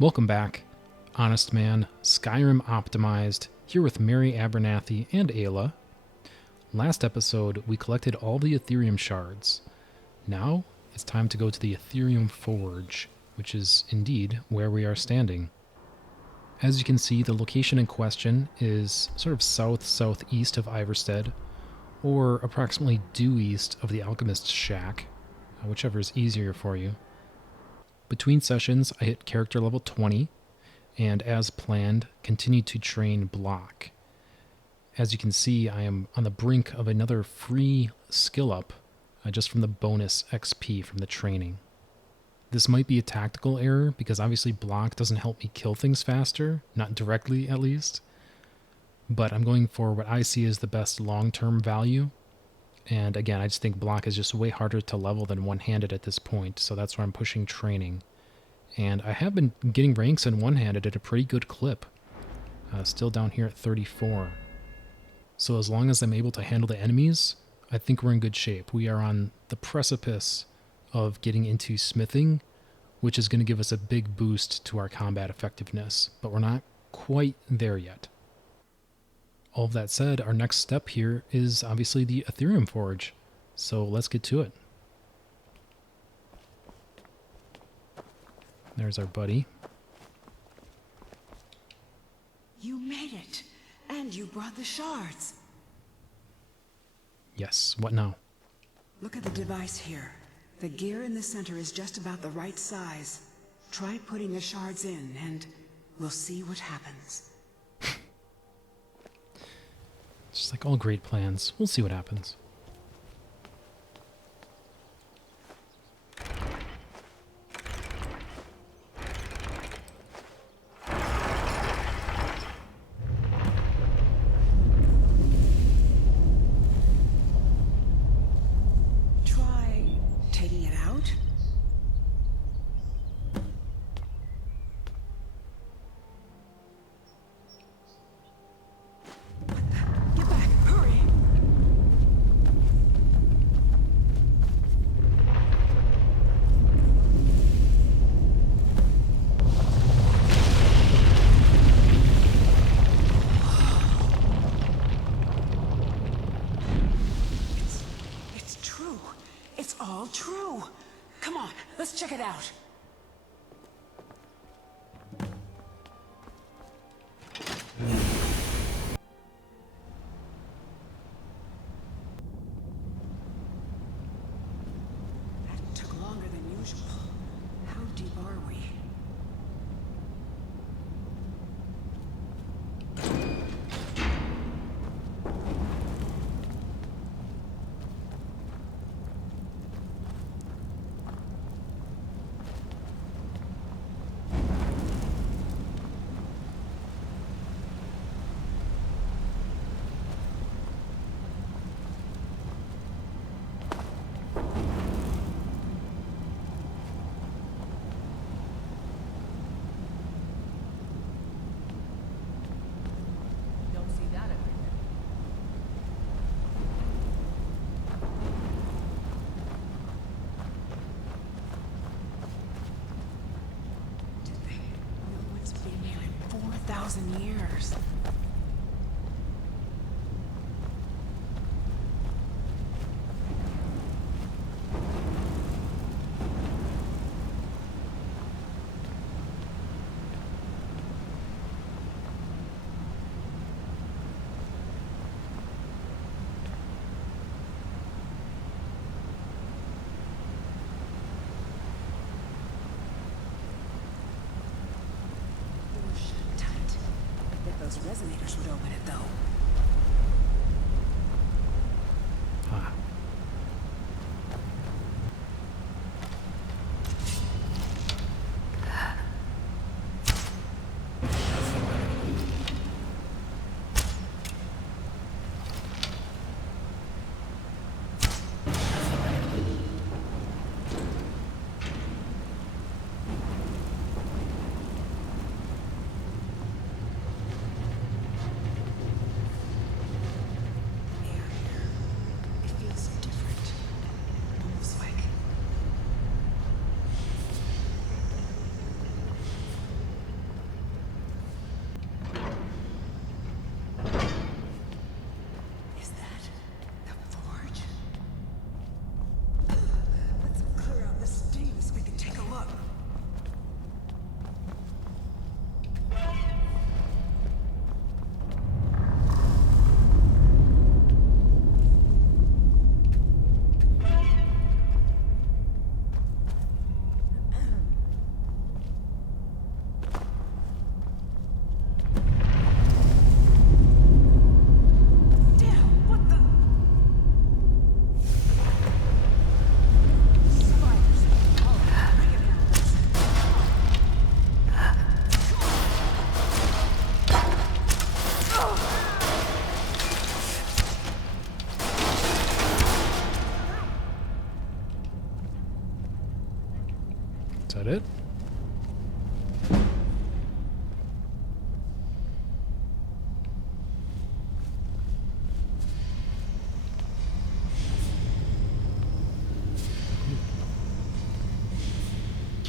Welcome back. Honestman, Skyrim Optimized, here with Mary Abernathy and Ayla. Last episode, we collected all the Aetherium shards. Now, it's time to go to the Aetherium Forge, which is indeed where we are standing. As you can see, the location in question is sort of south-southeast of Iverstead, or approximately due east of the Alchemist's Shack, whichever is easier for you. Between sessions, I hit character level 20, and as planned, continued to train Block. As you can see, I am on the brink of another free skill up, just from the bonus XP from the training. This might be a tactical error, because obviously Block doesn't help me kill things faster, not directly at least, but I'm going for what I see as the best long-term value. And again, I just think Block is just way harder to level than one-handed at this point, so that's why I'm pushing training. And I have been getting ranks in one-handed at a pretty good clip. Still down here at 34. So as long as I'm able to handle the enemies, I think we're in good shape. We are on the precipice of getting into smithing, which is going to give us a big boost to our combat effectiveness, but we're not quite there yet. All of that said, our next step here is obviously the Aetherium Forge, so let's get to it. There's our buddy. You made it, and you brought the shards. Yes, what now? Look at the device here. The gear in the center is just about the right size. Try putting the shards in, and we'll see what happens. Just like all great plans, we'll see what happens. Try taking it out. Get back, hurry! It's true. It's all true. Come on, let's check it out. That took longer than usual. How deep are we? Don't see that everywhere. Did they? No one's been here in 4,000 years. Door shut tight. I bet those resonators would open it, though. Ah.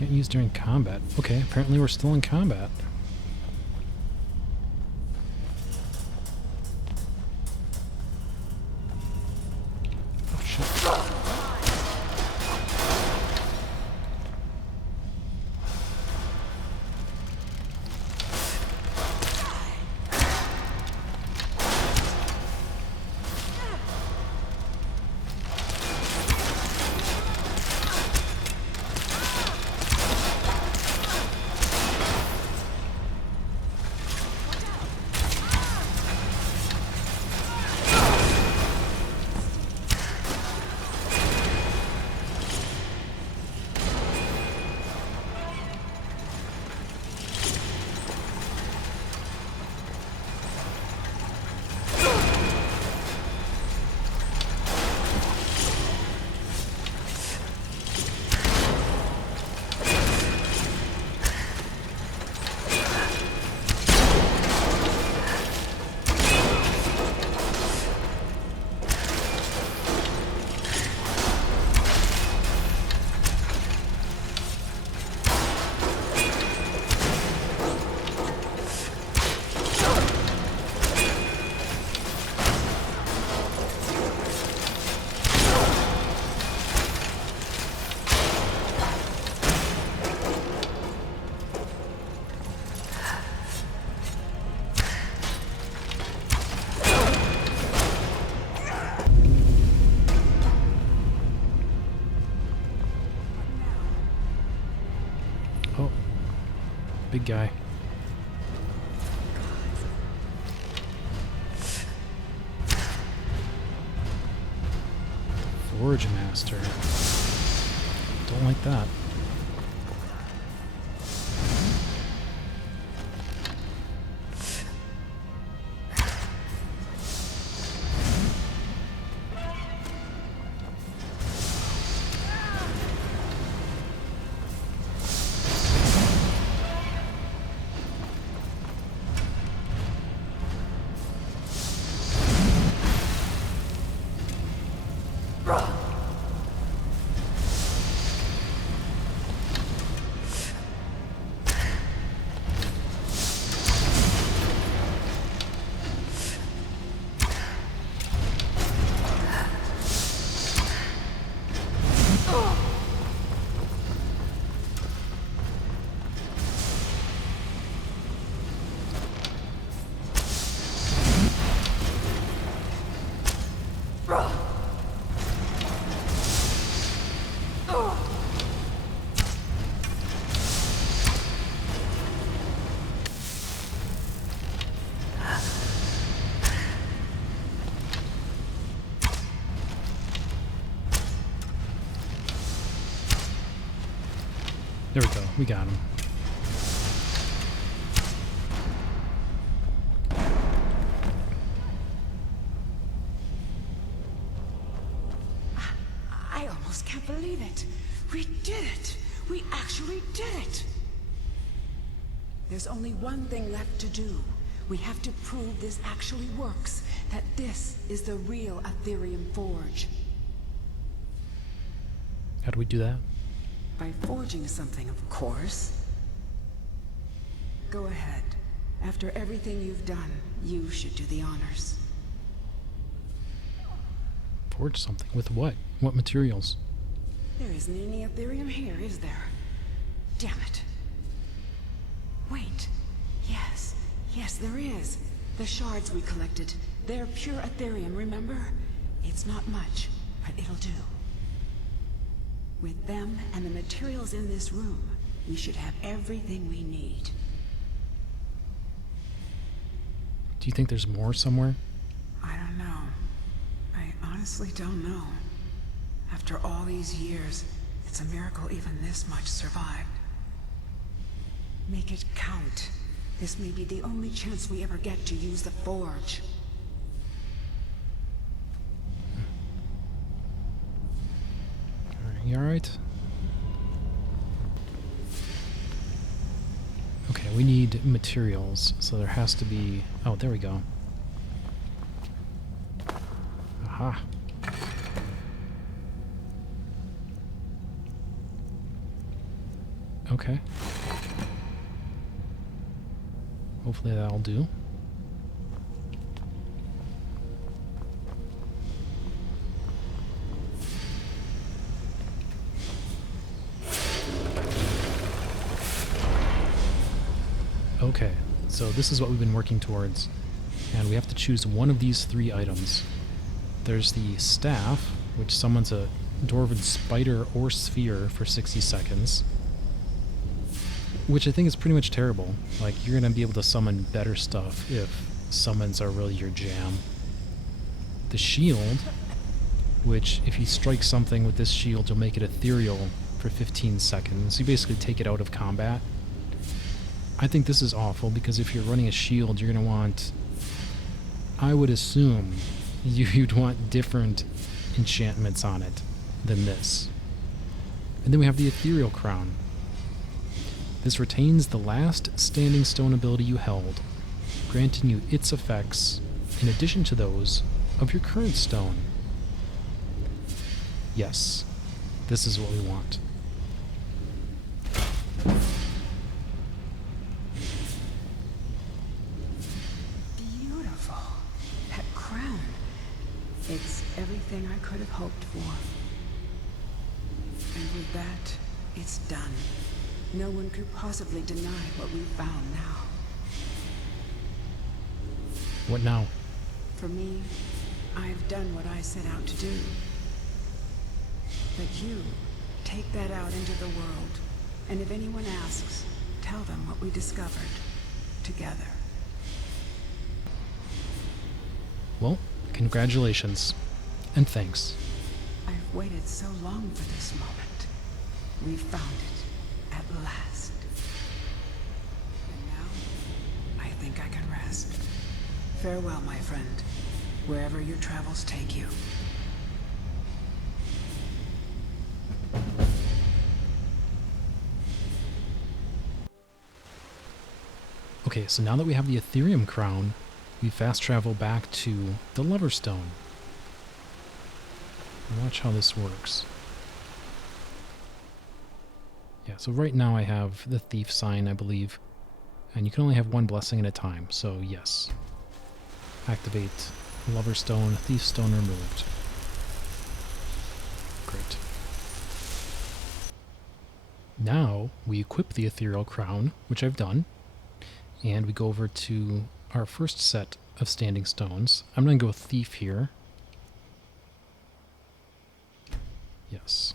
Can't use during combat. Okay, apparently we're still in combat. Oh, shit. Oh, big guy. Forgemaster. Don't like that. There we go. We got him. I almost can't believe it. We did it. We actually did it. There's only one thing left to do. We have to prove this actually works. That this is the real Aetherium forge. How do we do that? By forging something, of course. Go ahead. After everything you've done, you should do the honors. Forge something? With what? What materials? There isn't any Aetherium here, is there? Damn it. Wait. Yes. Yes, there is. The shards we collected. They're pure Aetherium, remember? It's not much, but it'll do. With them and the materials in this room, we should have everything we need. Do you think there's more somewhere? I don't know. I honestly don't know. After all these years, it's a miracle even this much survived. Make it count. This may be the only chance we ever get to use the forge. You alright? Okay, we need materials, so there has to be... Oh, there we go. Aha. Okay. Hopefully that'll do. Okay, so this is what we've been working towards, and we have to choose one of these 3 items. There's the staff, which summons a dwarven spider or sphere for 60 seconds, which I think is pretty much terrible. Like, you're going to be able to summon better stuff if summons are really your jam. The shield, which if you strike something with this shield, you'll make it ethereal for 15 seconds. You basically take it out of combat. I think this is awful, because if you're running a shield, you're going to want... I would assume you'd want different enchantments on it than this. And then we have the Ethereal Crown. This retains the last standing stone ability you held, granting you its effects in addition to those of your current stone. Yes, this is what we want. Beautiful. That crown. It's everything I could have hoped for. And with that, it's done. No one could possibly deny what we found now. What now? For me, I've done what I set out to do. But you, take that out into the world, and if anyone asks, tell them what we discovered together. Well, congratulations. And thanks. I've waited so long for this moment. We found it at last. And now, I think I can rest. Farewell, my friend, wherever your travels take you. Okay, so now that we have the Aetherium crown, we fast travel back to the Lover's Stone. Watch how this works. Yeah, so right now I have the Thief sign, I believe. And you can only have one blessing at a time, so yes. Activate Lover's Stone, Thief Stone removed. Great. Now we equip the Ethereal Crown, which I've done, and we go over to our first set of standing stones. I'm going to go Thief here. Yes.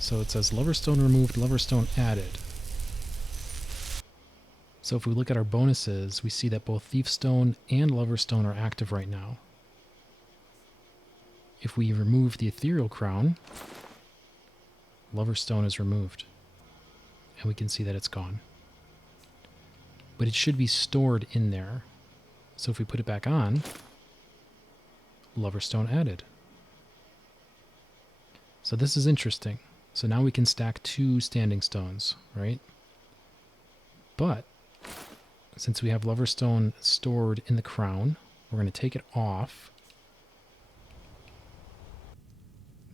So it says Lover's Stone removed, Lover's Stone added. So if we look at our bonuses, we see that both Thief Stone and Lover's Stone are active right now. If we remove the Ethereal Crown, Lover's Stone is removed. And we can see that it's gone. But it should be stored in there. So if we put it back on, Lover's Stone added. So this is interesting. So now we can stack 2 standing stones, right? But since we have Lover's Stone stored in the crown, we're going to take it off.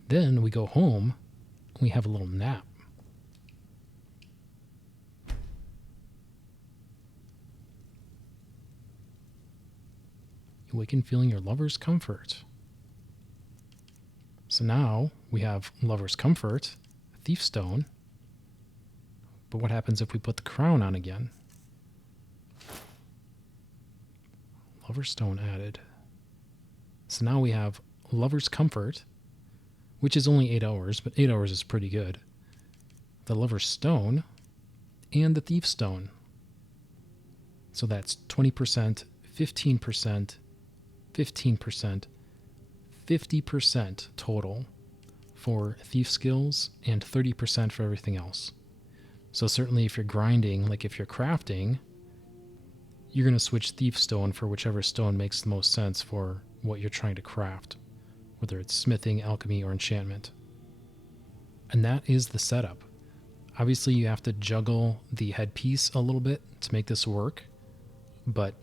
Then we go home, and we have a little nap. You awaken feeling your lover's comfort. So now we have Lover's Comfort, Thief Stone. But what happens if we put the crown on again? Lover's Stone added. So now we have Lover's Comfort, which is only 8 hours, but 8 hours is pretty good. The Lover's Stone and the Thief Stone. So that's 20%, 15%, 15%, 50% total for thief skills and 30% for everything else. So certainly if you're grinding, like if you're crafting, you're going to switch Thief Stone for whichever stone makes the most sense for what you're trying to craft, whether it's smithing, alchemy, or enchantment. And that is the setup. Obviously you have to juggle the headpiece a little bit to make this work, but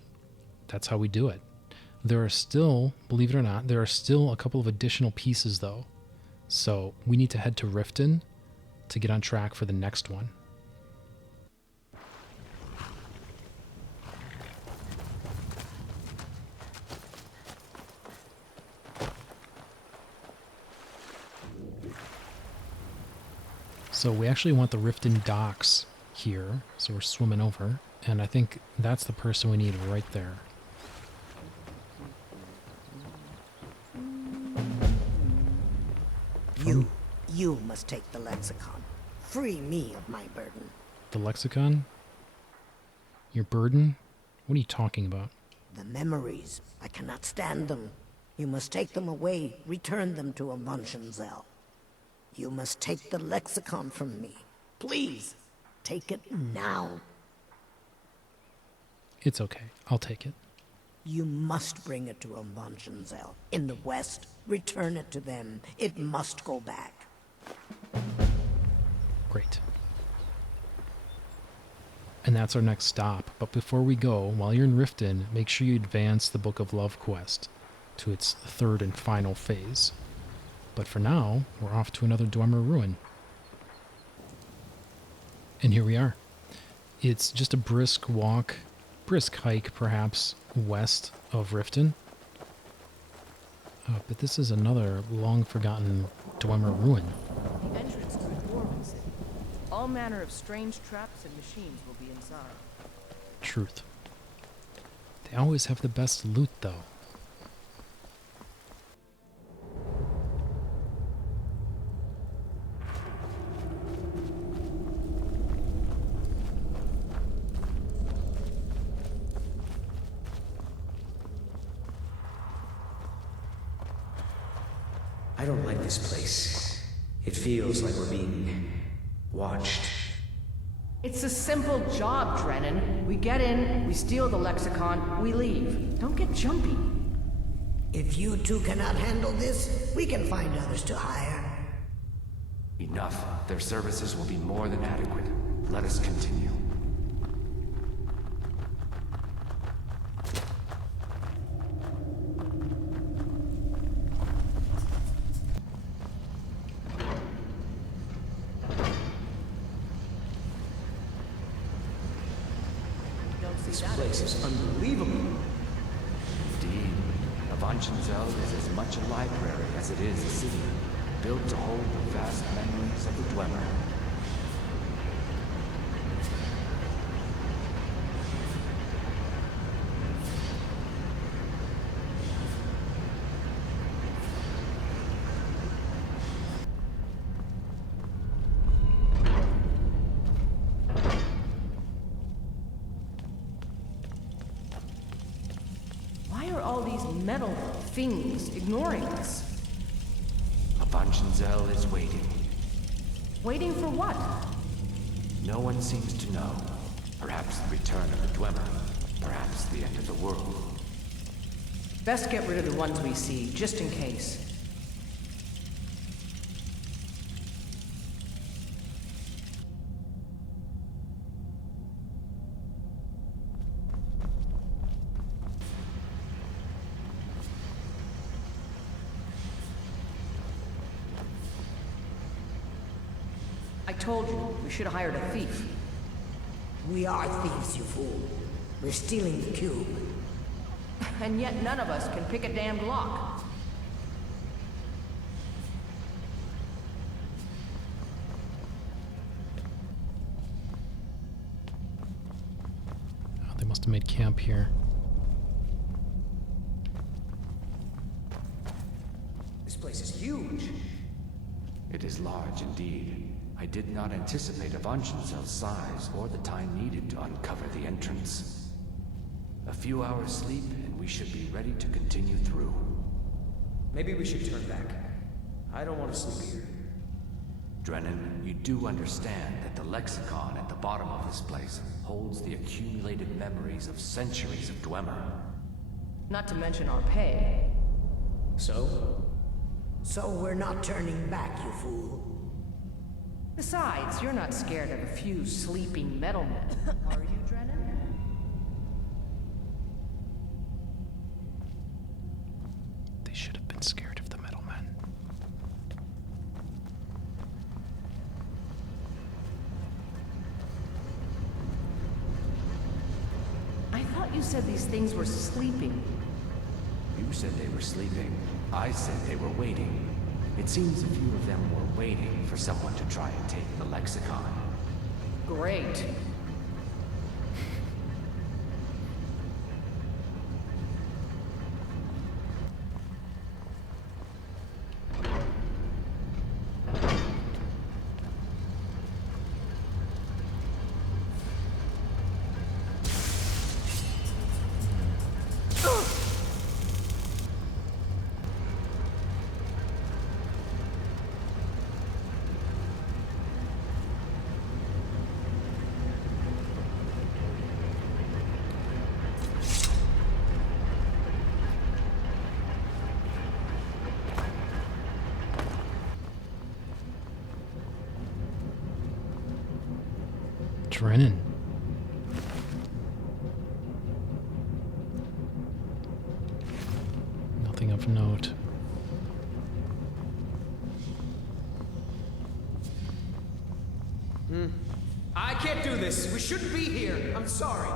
that's how we do it. There are still, believe it or not, there are still a couple of additional pieces though. So we need to head to Riften to get on track for the next one. So we actually want the Riften docks here, so we're swimming over, and I think that's the person we need right there. You must take the lexicon. Free me of my burden. The lexicon? Your burden? What are you talking about? The memories. I cannot stand them. You must take them away. Return them to Avanshenzell. You must take the lexicon from me. Please, take it now. It's okay. I'll take it. You must bring it to Avanshenzell. In the west, return it to them. It must go back. Great. And that's our next stop. But before we go, while you're in Riften, make sure you advance the Book of Love quest to its third and final phase. But for now, we're off to another Dwemer ruin. And here we are. It's just a brisk hike perhaps, west of Riften. But this is another long-forgotten Dwemer ruin. The entrance to the Dwarven City. All manner of strange traps and machines will be inside. Truth. They always have the best loot, though. I don't like this place. It feels like we're being watched. It's a simple job, Drennan. We get in, we steal the lexicon, we leave. Don't get jumpy. If you two cannot handle this, we can find others to hire. Enough. Their services will be more than adequate. Let us continue. This place is unbelievable. Indeed. Avanshenzell is as much a library as it is a city, built to hold the vast memories of the Dwemer. Why are all these metal things ignoring us? Avanshenzell is waiting. Waiting for what? No one seems to know. Perhaps the return of the Dwemer. Perhaps the end of the world. Best get rid of the ones we see, just in case. I told you, we should have hired a thief. We are thieves, you fool. We're stealing the cube. And yet none of us can pick a damned lock. Oh, they must have made camp here. This place is huge. It is large indeed. I did not anticipate Avanshenzell's size or the time needed to uncover the entrance. A few hours sleep and we should be ready to continue through. Maybe we should turn back. I don't want to sleep here. Drennan, you do understand that the lexicon at the bottom of this place holds the accumulated memories of centuries of Dwemer. Not to mention our pay. So? So we're not turning back, you fool. Besides, you're not scared of a few sleeping metal men, are you, Drennan? They should have been scared of the metal men. thought you said these things were sleeping. You said they were sleeping. I said they were waiting. It seems a few of them were waiting for someone to try and take the lexicon. Great. Drennan. Nothing of note. I can't do this. We shouldn't be here. I'm sorry.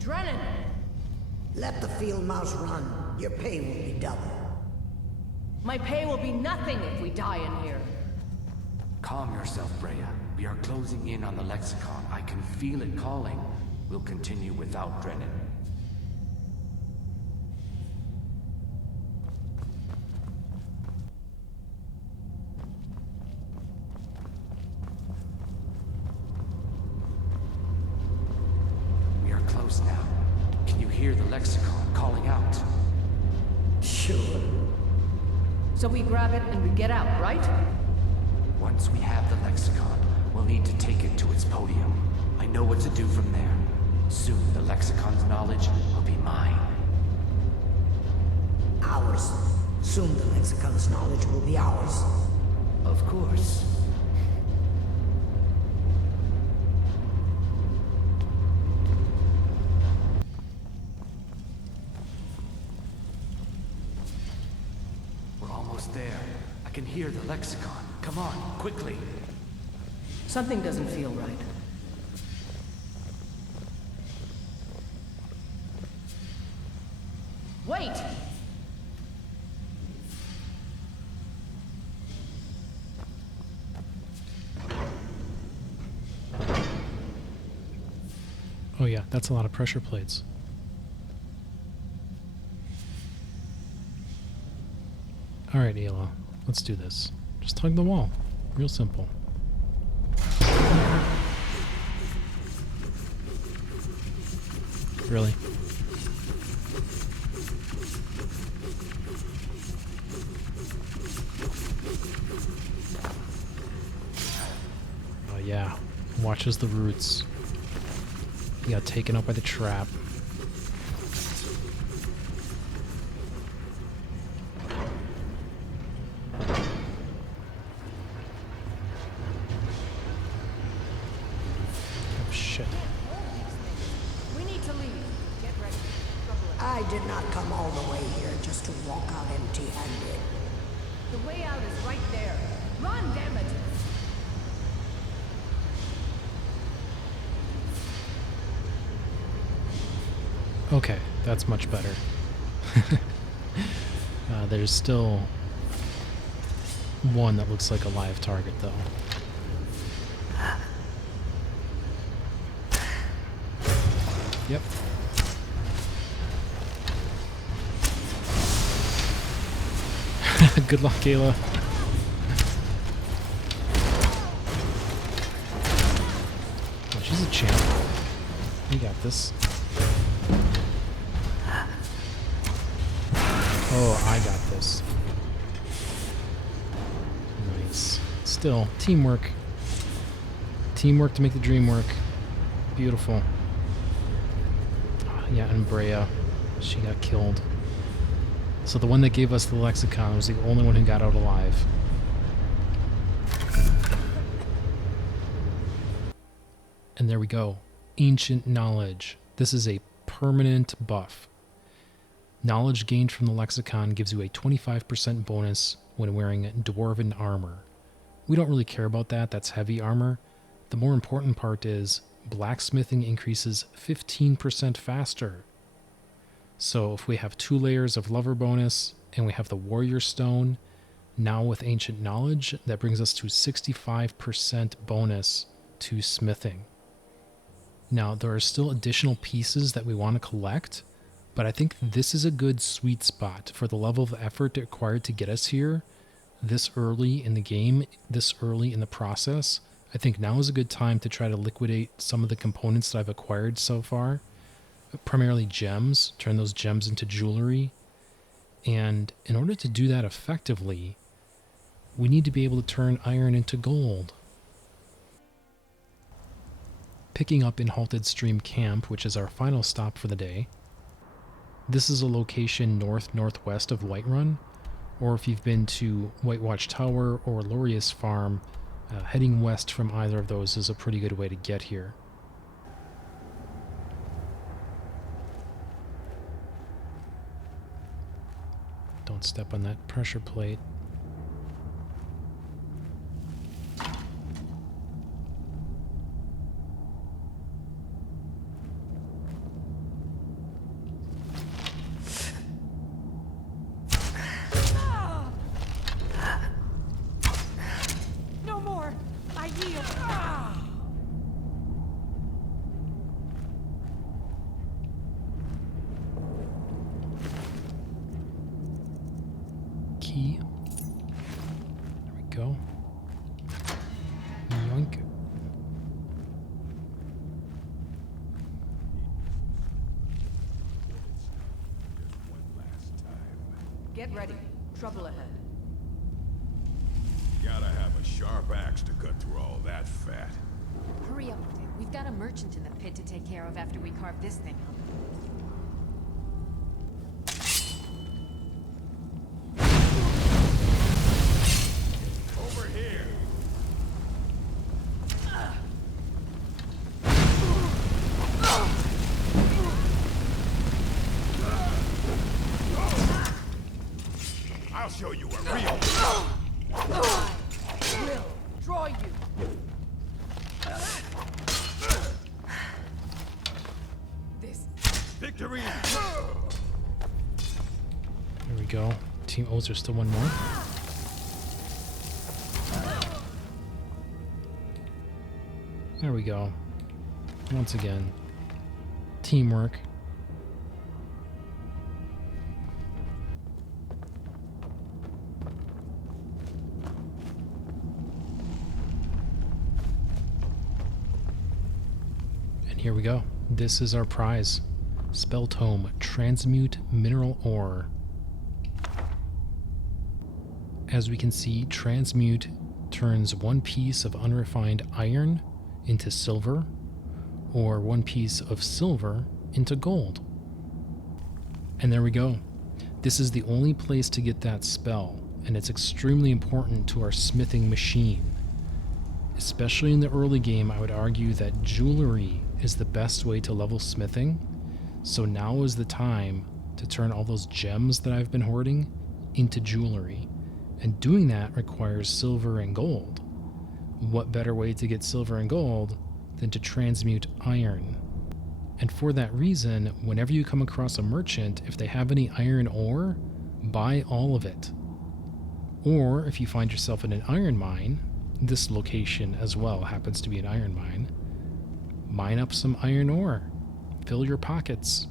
Drennan! Let the field mouse run. Your pay will be double. My pay will be nothing if we die in here. Calm yourself, Breya. We are closing in on the lexicon. I can feel it calling. We'll continue without Drennan. We are close now. Can you hear the lexicon calling out? Sure. So we grab it and we get out, right? Once we have the lexicon, we'll need to take it to its podium. I know what to do from there. Soon the lexicon's knowledge will be mine. Ours. Soon the lexicon's knowledge will be ours. Of course. We're almost there. I can hear the lexicon. Come on, quickly. Something doesn't feel right. Wait! Oh yeah, that's a lot of pressure plates. Alright, Ayla, let's do this. Just hug the wall. Real simple. Really? Oh yeah. Watches the roots. He got taken out by the trap. Oh shit. We need to leave. Get ready. I did not come all the way here just to walk out empty-handed. The way out is right there. Run, damn it! Okay, that's much better. There's still one that looks like a live target, though. Yep. Good luck, Kayla. Oh, she's a champ. You got this. Oh, I got this. Nice. Still, teamwork. Teamwork to make the dream work. Beautiful. Yeah, and Breya, she got killed. So the one that gave us the lexicon was the only one who got out alive. And there we go. Ancient knowledge. This is a permanent buff. Knowledge gained from the lexicon gives you a 25% bonus when wearing dwarven armor. We don't really care about that, that's heavy armor. The more important part is blacksmithing increases 15% faster. So if we have 2 layers of lover bonus and we have the warrior stone, now with ancient knowledge, that brings us to 65% bonus to smithing. Now there are still additional pieces that we want to collect, but I think this is a good sweet spot for the level of effort required to get us here this early in the game, this early in the process. I think now is a good time to try to liquidate some of the components that I've acquired so far. Primarily gems, turn those gems into jewelry. And in order to do that effectively, we need to be able to turn iron into gold. Picking up in Halted Stream Camp, which is our final stop for the day. This is a location north-northwest of Whiterun, or if you've been to White Watch Tower or Lorius Farm, heading west from either of those is a pretty good way to get here. Don't step on that pressure plate. No more! I yield! Key. There we go. Yoink. Get ready. Trouble ahead. Gotta have a sharp axe to cut through all that fat. Hurry up with it. We've got a merchant in the pit to take care of after we carve this thing up. Over here! I'll show you a real... Will, draw you. This... Victory! There we go. Team O's, there's still one more. There we go. Once again. Teamwork. And here we go. This is our prize. Spell Tome, Transmute Mineral Ore. As we can see, Transmute turns one piece of unrefined iron into silver, or one piece of silver into gold. And there we go. This is the only place to get that spell, and it's extremely important to our smithing machine. Especially in the early game, I would argue that jewelry is the best way to level smithing, so now is the time to turn all those gems that I've been hoarding into jewelry. And doing that requires silver and gold. What better way to get silver and gold than to transmute iron? And for that reason, whenever you come across a merchant, if they have any iron ore, buy all of it. Or if you find yourself in an iron mine, this location as well happens to be an iron mine, mine up some iron ore. Fill your pockets.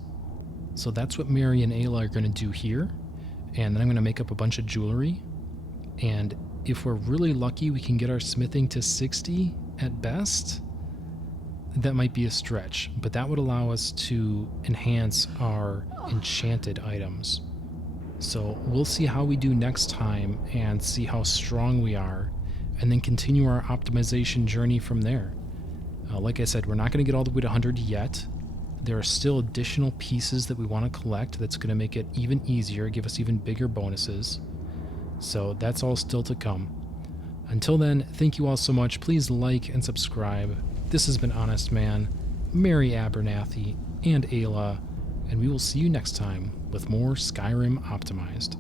So that's what Mary and Ayla are going to do here. And then I'm going to make up a bunch of jewelry. And if we're really lucky, we can get our smithing to 60 at best. That might be a stretch, but that would allow us to enhance our enchanted items. So we'll see how we do next time and see how strong we are, and then continue our optimization journey from there. Like I said, we're not going to get all the way to 100 yet. There are still additional pieces that we want to collect that's going to make it even easier, give us even bigger bonuses. So that's all still to come. Until then, thank you all so much. Please like and subscribe. This has been Honestman, Mary Abernathy, and Ayla, and we will see you next time with more Skyrim Optimized.